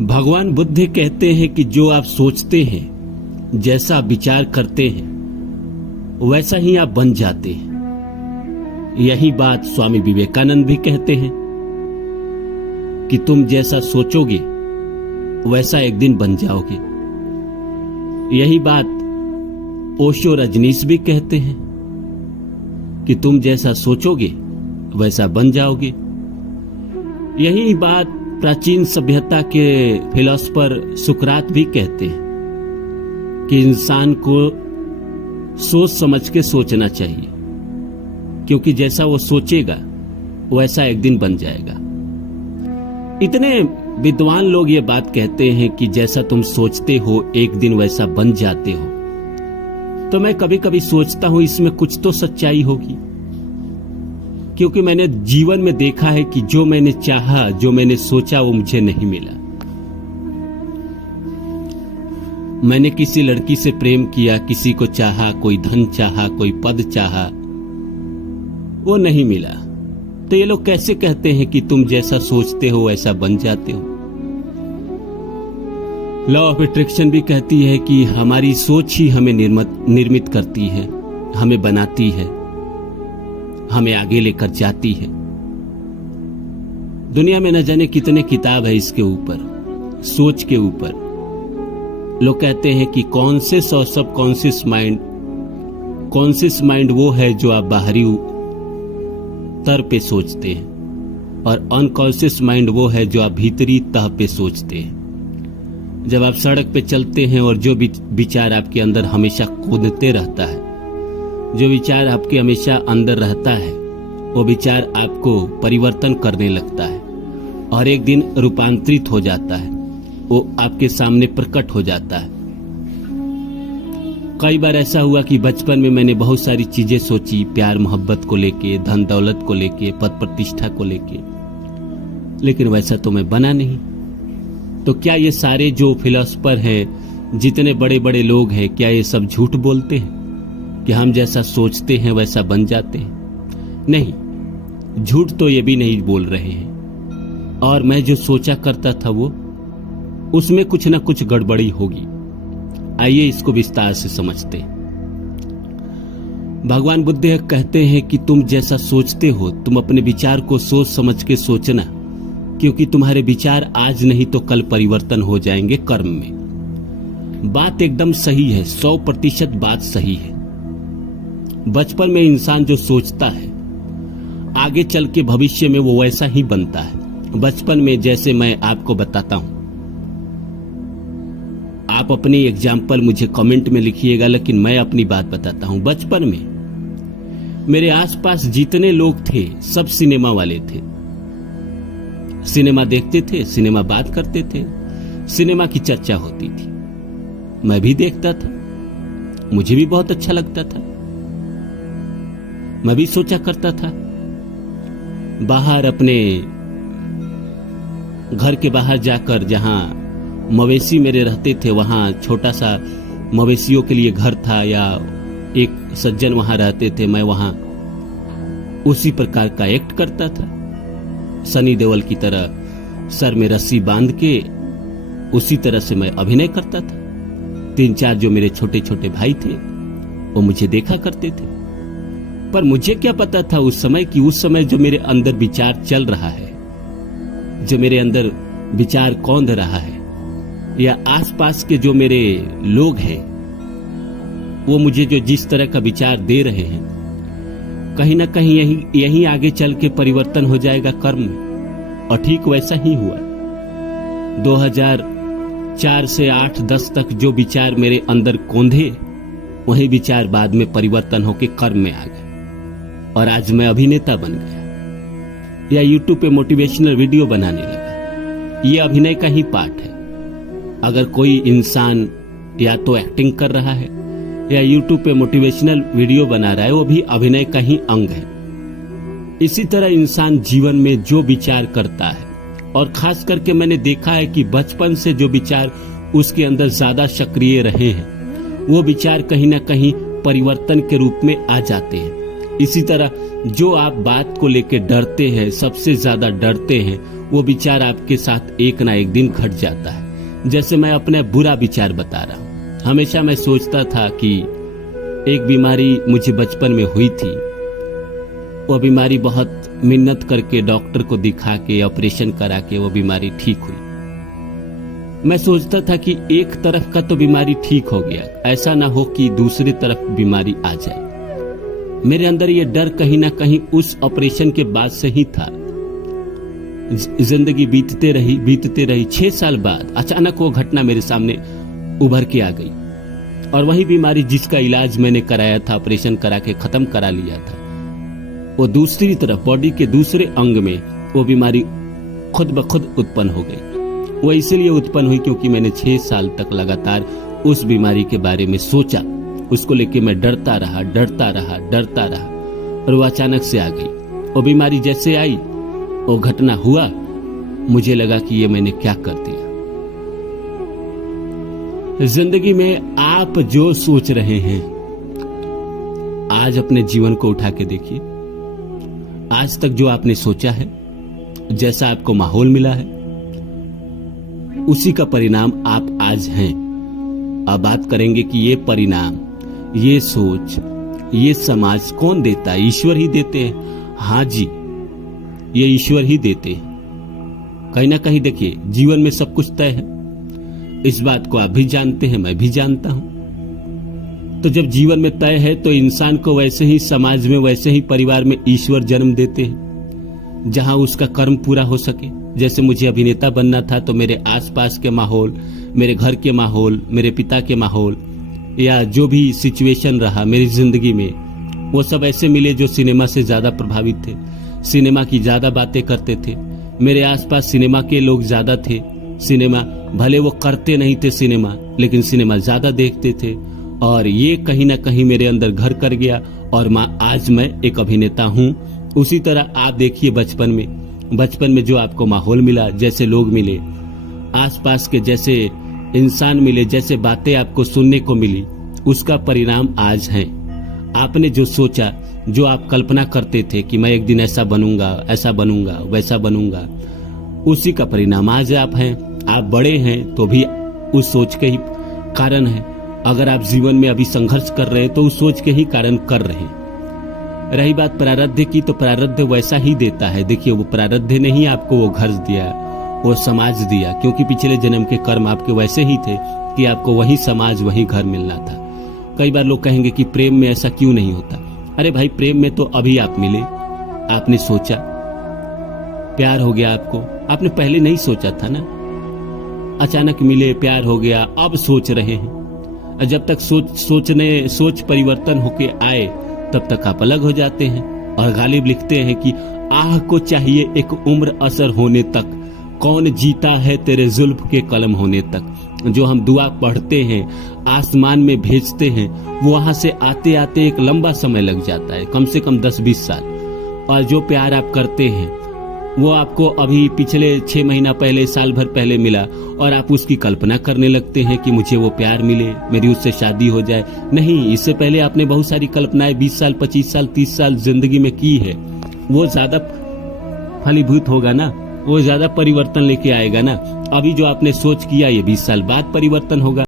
भगवान बुद्ध कहते हैं कि जो आप सोचते हैं, जैसा विचार करते हैं, वैसा ही आप बन जाते हैं। यही बात स्वामी विवेकानंद भी कहते हैं कि तुम जैसा सोचोगे वैसा एक दिन बन जाओगे। यही बात ओशो रजनीश भी कहते हैं कि तुम जैसा सोचोगे वैसा बन जाओगे। यही बात प्राचीन सभ्यता के फिलोसफर सुकरात भी कहते हैं कि इंसान को सोच समझ के सोचना चाहिए, क्योंकि जैसा वो सोचेगा वैसा एक दिन बन जाएगा। इतने विद्वान लोग ये बात कहते हैं कि जैसा तुम सोचते हो एक दिन वैसा बन जाते हो। तो मैं कभी कभी सोचता हूं इसमें कुछ तो सच्चाई होगी, क्योंकि मैंने जीवन में देखा है कि जो मैंने चाहा, जो मैंने सोचा, वो मुझे नहीं मिला। मैंने किसी लड़की से प्रेम किया, किसी को चाहा, कोई धन चाहा, कोई पद चाहा, वो नहीं मिला। तो ये लोग कैसे कहते हैं कि तुम जैसा सोचते हो वैसा बन जाते हो। लॉ ऑफ अट्रैक्शन भी कहती है कि हमारी सोच ही हमें निर्मित करती है, हमें बनाती है, हमें आगे लेकर जाती है। दुनिया में न जाने कितने किताब है इसके ऊपर, सोच के ऊपर। लोग कहते हैं कि कॉन्शियस और सबकॉन्शियस माइंड, कॉन्शियस माइंड वो है जो आप बाहरी तर पे सोचते हैं, और अनकॉन्शियस माइंड वो है जो आप भीतरी तह पे सोचते हैं। जब आप सड़क पे चलते हैं और जो विचार आपके अंदर हमेशा कूदते रहता है, जो विचार आपके हमेशा अंदर रहता है, वो विचार आपको परिवर्तन करने लगता है और एक दिन रूपांतरित हो जाता है, वो आपके सामने प्रकट हो जाता है। कई बार ऐसा हुआ कि बचपन में मैंने बहुत सारी चीजें सोची, प्यार मोहब्बत को लेके, धन दौलत को लेके, पद प्रतिष्ठा को लेके, लेकिन वैसा तो मैं बना नहीं। तो क्या ये सारे जो फिलोसफर हैं, जितने बड़े बड़े लोग हैं, क्या ये सब झूठ बोलते हैं कि हम जैसा सोचते हैं वैसा बन जाते हैं? नहीं, झूठ तो ये भी नहीं बोल रहे हैं। और मैं जो सोचा करता था वो, उसमें कुछ ना कुछ गड़बड़ी होगी। आइए इसको विस्तार से समझते हैं। भगवान बुद्ध कहते हैं कि तुम जैसा सोचते हो, तुम अपने विचार को सोच समझ के सोचना, क्योंकि तुम्हारे विचार आज नहीं तो कल परिवर्तन हो जाएंगे कर्म में। बात एकदम सही है, 100% बात सही है। बचपन में इंसान जो सोचता है, आगे चल के भविष्य में वो वैसा ही बनता है। बचपन में जैसे मैं आपको बताता हूं, आप अपनी एग्जाम्पल मुझे कमेंट में लिखिएगा, लेकिन मैं अपनी बात बताता हूं। बचपन में मेरे आसपास जितने लोग थे सब सिनेमा वाले थे। सिनेमा देखते थे, सिनेमा बात करते थे, सिनेमा की चर्चा होती थी। मैं भी देखता था, मुझे भी बहुत अच्छा लगता था। मैं भी सोचा करता था, बाहर अपने घर के बाहर जाकर, जहां मवेशी मेरे रहते थे, वहां छोटा सा मवेशियों के लिए घर था, या एक सज्जन वहां रहते थे, मैं वहां उसी प्रकार का एक्ट करता था। सनी देओल की तरह सर में रस्सी बांध के उसी तरह से मैं अभिनय करता था। 3-4 जो मेरे छोटे छोटे भाई थे वो मुझे देखा करते थे। पर मुझे क्या पता था उस समय कि उस समय जो मेरे अंदर विचार चल रहा है, जो मेरे अंदर विचार कौंध रहा है, या आसपास के जो मेरे लोग हैं वो मुझे जो जिस तरह का विचार दे रहे हैं, कहीं ना कहीं यही आगे चल के परिवर्तन हो जाएगा कर्म में। और ठीक वैसा ही हुआ। 2004 से 8-10 तक जो विचार मेरे अंदर कौंधे, वही विचार बाद में परिवर्तन होके कर्म में आ गए, और आज मैं अभिनेता बन गया, या यूट्यूब पे मोटिवेशनल वीडियो बनाने लगा। ये अभिनय का ही पार्ट है। अगर कोई इंसान या तो एक्टिंग कर रहा है या यूट्यूब पे मोटिवेशनल वीडियो बना रहा है, वो भी अभिनय का ही अंग है। इसी तरह इंसान जीवन में जो विचार करता है, और खास करके मैंने देखा है कि बचपन से जो विचार उसके अंदर ज्यादा सक्रिय रहे हैं, वो विचार कहीं ना कहीं परिवर्तन के रूप में आ जाते हैं। इसी तरह जो आप बात को लेकर डरते हैं, सबसे ज्यादा डरते हैं, वो विचार आपके साथ एक ना एक दिन घट जाता है। जैसे मैं अपने बुरा विचार बता रहा हूं। हमेशा मैं सोचता था कि एक बीमारी मुझे बचपन में हुई थी। वो बीमारी बहुत मिन्नत करके डॉक्टर को दिखा के ऑपरेशन करा के वो बीमारी ठीक हुई। मैं सोचता था कि एक तरफ का तो बीमारी ठीक हो गया, ऐसा ना हो कि दूसरी तरफ बीमारी आ जाए। मेरे अंदर ये डर कहीं ना कहीं उस ऑपरेशन के बाद से ही था। जिंदगी बीतते रही 6 साल बाद अचानक वो घटना मेरे सामने उभर के आ गई। और वही बीमारी जिसका इलाज मैंने कराया था, ऑपरेशन करा के खत्म करा लिया था, वो दूसरी तरफ बॉडी के दूसरे अंग में वो बीमारी खुद ब खुद उत्पन्न हो गई। वो इसलिए उत्पन्न हुई क्योंकि मैंने 6 साल तक लगातार उस बीमारी के बारे में सोचा। उसको लेके मैं डरता रहा और वो अचानक से आ गई। वो बीमारी जैसे आई, वो घटना हुआ, मुझे लगा कि ये मैंने क्या कर दिया। जिंदगी में आप जो सोच रहे हैं, आज अपने जीवन को उठा के देखिए। आज तक जो आपने सोचा है, जैसा आपको माहौल मिला है, उसी का परिणाम आप आज हैं। अब बात करेंगे कि ये परिणाम, ये सोच, ये समाज कौन देता है? ईश्वर ही देते हैं। हाँ जी, ये ईश्वर ही देते हैं। कहीं ना कहीं देखिए, जीवन में सब कुछ तय है। इस बात को आप भी जानते हैं, मैं भी जानता हूं। तो जब जीवन में तय है तो इंसान को वैसे ही समाज में, वैसे ही परिवार में ईश्वर जन्म देते हैं जहां उसका कर्म पूरा हो सके। जैसे मुझे अभिनेता बनना था तो मेरे आसपास के माहौल, मेरे घर के माहौल, मेरे पिता के माहौल, या जो भी सिचुएशन रहा मेरी जिंदगी में, वो सब ऐसे मिले जो सिनेमा से ज्यादा प्रभावित थे, सिनेमा की ज्यादा बातें करते थे। मेरे आसपास सिनेमा के लोग ज्यादा थे। सिनेमा भले वो करते नहीं थे सिनेमा, लेकिन सिनेमा ज्यादा देखते थे। और ये कहीं ना कहीं मेरे अंदर घर कर गया और आज मैं एक अभिनेता हूं। उसी तरह आप देखिए, बचपन में जो आपको माहौल मिला, जैसे लोग मिले, आसपास के जैसे इंसान मिले, जैसे बातें आपको सुनने को मिली, उसका परिणाम आज है। आपने जो सोचा, जो आप कल्पना करते थे कि मैं एक दिन ऐसा बनूंगा, वैसा बनूंगा, उसी का परिणाम आज आप हैं। आप बड़े हैं तो भी उस सोच के ही कारण है। अगर आप जीवन में अभी संघर्ष कर रहे हैं तो उस सोच के ही कारण कर रहे हैं। रही बात प्रारब्ध की, तो प्रारब्ध वैसा ही देता है। देखिए, वो प्रारब्ध ने ही आपको वो घर दिया, वो समाज दिया, क्योंकि पिछले जन्म के कर्म आपके वैसे ही थे कि आपको वही समाज, वही घर मिलना था। कई बार लोग कहेंगे कि प्रेम में ऐसा क्यों नहीं होता। अरे भाई, प्रेम में तो अभी आप मिले, आपने सोचा, प्यार हो गया आपको, आपने पहले नहीं सोचा था ना। अचानक मिले, प्यार हो गया, अब सोच रहे हैं। जब तक सोच परिवर्तन होके आए, तब तक आप अलग हो जाते हैं। और गालिब लिखते हैं कि आह को चाहिए एक उम्र असर होने तक, कौन जीता है तेरे जुल्फ के कलम होने तक। जो हम दुआ पढ़ते हैं, आसमान में भेजते हैं, वो वहां से आते आते एक लंबा समय लग जाता है, कम से कम 10-20 साल। और जो प्यार आप करते हैं, वो आपको अभी पिछले 6 महीना पहले, साल भर पहले मिला, और आप उसकी कल्पना करने लगते हैं कि मुझे वो प्यार मिले, मेरी उससे शादी हो जाए। नहीं, इससे पहले आपने बहुत सारी कल्पनाएं 20 साल, 25 साल, 30 साल जिंदगी में की है। वो ज्यादा फलीभूत होगा ना, वो ज्यादा परिवर्तन लेके आएगा ना। अभी जो आपने सोच किया, ये 20 साल बाद परिवर्तन होगा।